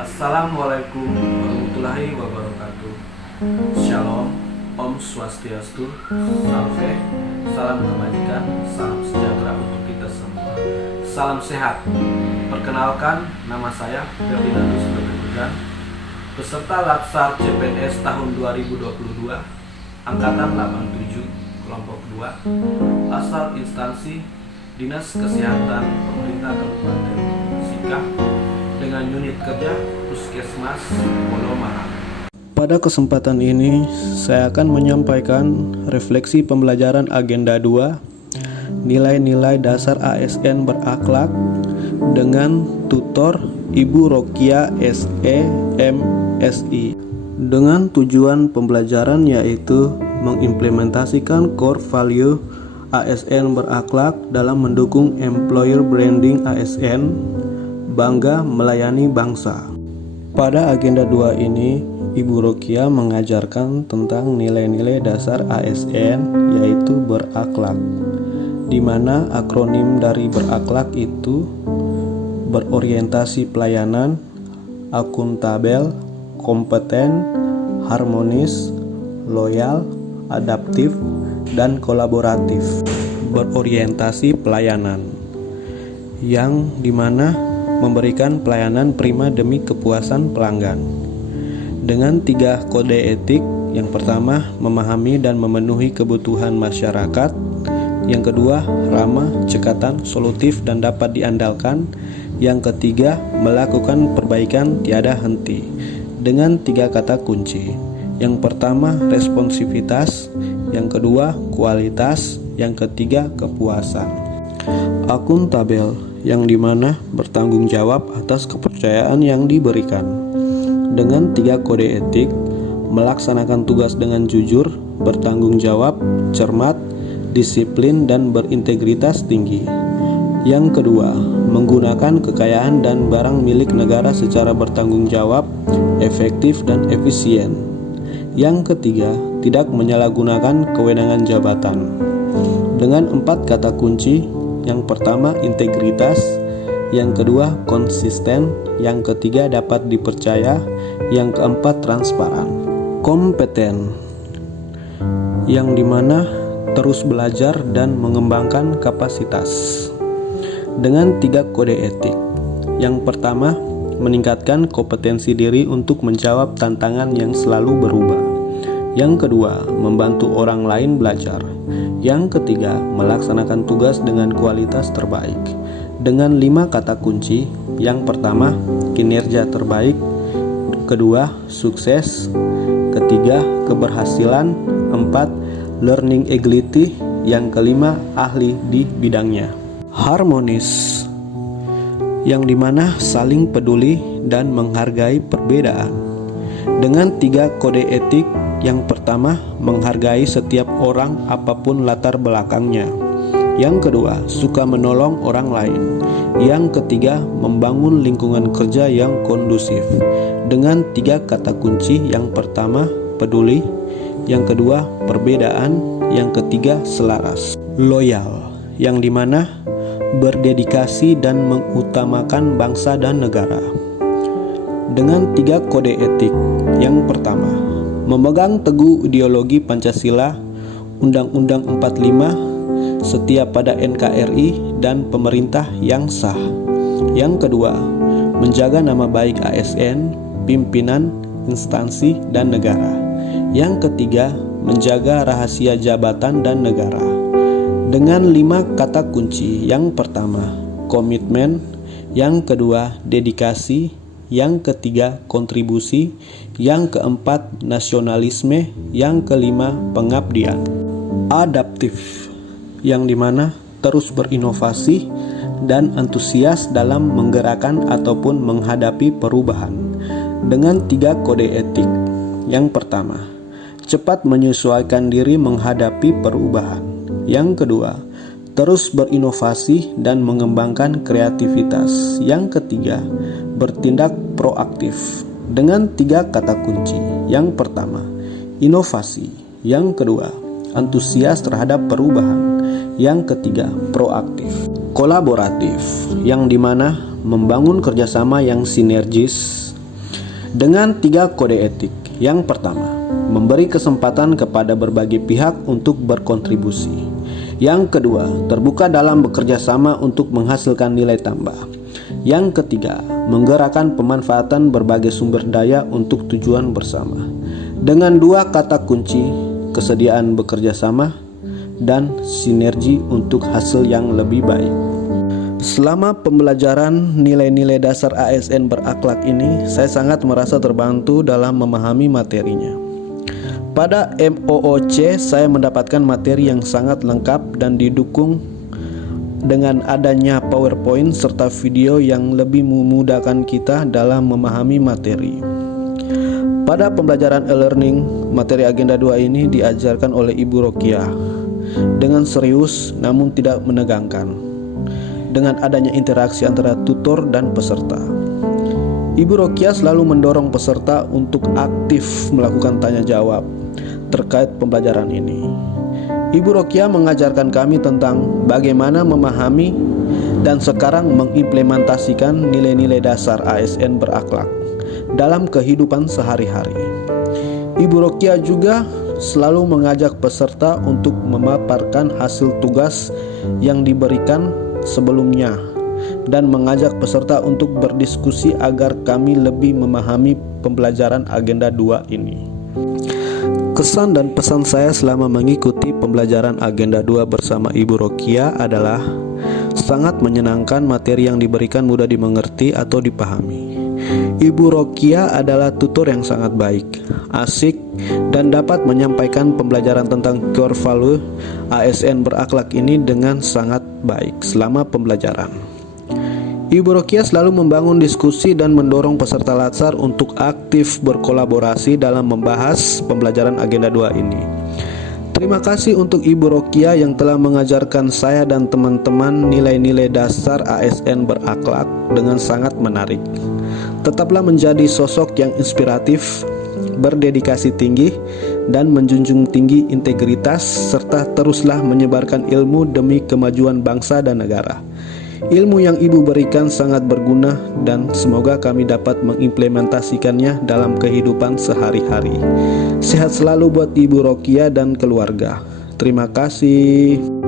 Assalamualaikum warahmatullahi wabarakatuh. Shalom, Om Swastiastu, Salve, salam kebajikan, salam sejahtera untuk kita semua. Salam sehat. Perkenalkan, nama saya Ferdinandus Bebegudan, peserta Latsar CPNS tahun 2022, Angkatan 87, kelompok 2, asal instansi Dinas Kesehatan Pemerintah Kabupaten Sikap dengan unit kerja Puskesmas Polomarang. Pada kesempatan ini, saya akan menyampaikan refleksi pembelajaran agenda 2, nilai-nilai dasar ASN berakhlak dengan tutor Ibu Rokia SE MSI. Dengan tujuan pembelajaran yaitu mengimplementasikan core value ASN berakhlak dalam mendukung employer branding ASN, bangga melayani bangsa. Pada agenda 2 ini, Ibu Rokia mengajarkan tentang nilai-nilai dasar ASN yaitu berakhlak, di mana akronim dari berakhlak itu berorientasi pelayanan, akuntabel, kompeten, harmonis, loyal, adaptif, dan kolaboratif. Berorientasi pelayanan, yang dimana memberikan pelayanan prima demi kepuasan pelanggan. Dengan 3 kode etik, yang pertama memahami dan memenuhi kebutuhan masyarakat, yang kedua ramah, cekatan, solutif dan dapat diandalkan, yang ketiga melakukan perbaikan tiada henti. Dengan 3 kata kunci, yang pertama responsivitas, yang kedua kualitas, yang ketiga kepuasan. Akuntabel, yang dimana bertanggung jawab atas kepercayaan yang diberikan. Dengan 3 kode etik, melaksanakan tugas dengan jujur, bertanggung jawab, cermat, disiplin, dan berintegritas tinggi. Yang kedua, menggunakan kekayaan dan barang milik negara secara bertanggung jawab, efektif, dan efisien. Yang ketiga, tidak menyalahgunakan kewenangan jabatan. Dengan 4 kata kunci, yang pertama integritas, yang kedua konsisten, yang ketiga dapat dipercaya, yang keempat transparan. Kompeten, yang dimana terus belajar dan mengembangkan kapasitas. Dengan 3 kode etik, yang pertama meningkatkan kompetensi diri untuk menjawab tantangan yang selalu berubah. Yang kedua, membantu orang lain belajar. Yang ketiga, melaksanakan tugas dengan kualitas terbaik. Dengan 5 kata kunci, yang pertama, kinerja terbaik, kedua, sukses, ketiga, keberhasilan, 4, learning ability, yang kelima, ahli di bidangnya. Harmonis, yang dimana saling peduli dan menghargai perbedaan. Dengan 3 kode etik, yang pertama, menghargai setiap orang apapun latar belakangnya. Yang kedua, suka menolong orang lain. Yang ketiga, membangun lingkungan kerja yang kondusif. Dengan 3 kata kunci, yang pertama, peduli, yang kedua, perbedaan, yang ketiga, selaras. Loyal, yang dimana berdedikasi dan mengutamakan bangsa dan negara. Dengan 3 kode etik, yang pertama, memegang teguh ideologi Pancasila, Undang-Undang 45, setia pada NKRI dan pemerintah yang sah. Yang kedua, menjaga nama baik ASN, pimpinan, instansi, dan negara. Yang ketiga, menjaga rahasia jabatan dan negara. Dengan 5 kata kunci, yang pertama, komitmen, yang kedua, dedikasi, yang ketiga, kontribusi, yang keempat, nasionalisme, yang kelima, pengabdian. Adaptif, yang dimana terus berinovasi dan antusias dalam menggerakkan ataupun menghadapi perubahan. Dengan 3 kode etik, yang pertama, cepat menyesuaikan diri menghadapi perubahan. Yang kedua, terus berinovasi dan mengembangkan kreativitas. Yang ketiga, bertindak proaktif. Dengan 3 kata kunci, yang pertama, inovasi. Yang kedua, antusias terhadap perubahan. Yang ketiga, proaktif. Kolaboratif, yang dimana membangun kerjasama yang sinergis. dengan 3 kode etik. Yang pertama, memberi kesempatan kepada berbagai pihak untuk berkontribusi. Yang kedua, terbuka dalam bekerja sama untuk menghasilkan nilai tambah. Yang ketiga, menggerakkan pemanfaatan berbagai sumber daya untuk tujuan bersama. Dengan 2 kata kunci, kesediaan bekerja sama dan sinergi untuk hasil yang lebih baik. Selama pembelajaran nilai-nilai dasar ASN berakhlak ini, saya sangat merasa terbantu dalam memahami materinya. Pada MOOC, saya mendapatkan materi yang sangat lengkap dan didukung dengan adanya PowerPoint serta video yang lebih memudahkan kita dalam memahami materi. Pada pembelajaran e-learning, materi agenda 2 ini diajarkan oleh Ibu Rokiah dengan serius namun tidak menegangkan, dengan adanya interaksi antara tutor dan peserta. Ibu Rokiah selalu mendorong peserta untuk aktif melakukan tanya jawab terkait pembelajaran ini. Ibu Rokiah mengajarkan kami tentang bagaimana memahami dan sekarang mengimplementasikan nilai-nilai dasar ASN berakhlak dalam kehidupan sehari-hari. Ibu Rokiah juga selalu mengajak peserta untuk memaparkan hasil tugas yang diberikan sebelumnya dan mengajak peserta untuk berdiskusi agar kami lebih memahami pembelajaran agenda 2 ini. Kesan dan pesan saya selama mengikuti pembelajaran agenda 2 bersama Ibu Rokiah adalah sangat menyenangkan, materi yang diberikan mudah dimengerti atau dipahami. Ibu Rokiah adalah tutor yang sangat baik, asik, dan dapat menyampaikan pembelajaran tentang core value ASN berakhlak ini dengan sangat baik selama pembelajaran. Ibu Rokiah selalu membangun diskusi dan mendorong peserta latsar untuk aktif berkolaborasi dalam membahas pembelajaran agenda 2 ini. Terima kasih untuk Ibu Rokiah yang telah mengajarkan saya dan teman-teman nilai-nilai dasar ASN berakhlak dengan sangat menarik. Tetaplah menjadi sosok yang inspiratif, berdedikasi tinggi, dan menjunjung tinggi integritas, serta teruslah menyebarkan ilmu demi kemajuan bangsa dan negara. Ilmu yang Ibu berikan sangat berguna dan semoga kami dapat mengimplementasikannya dalam kehidupan sehari-hari. Sehat selalu buat Ibu Rokiah dan keluarga. Terima kasih.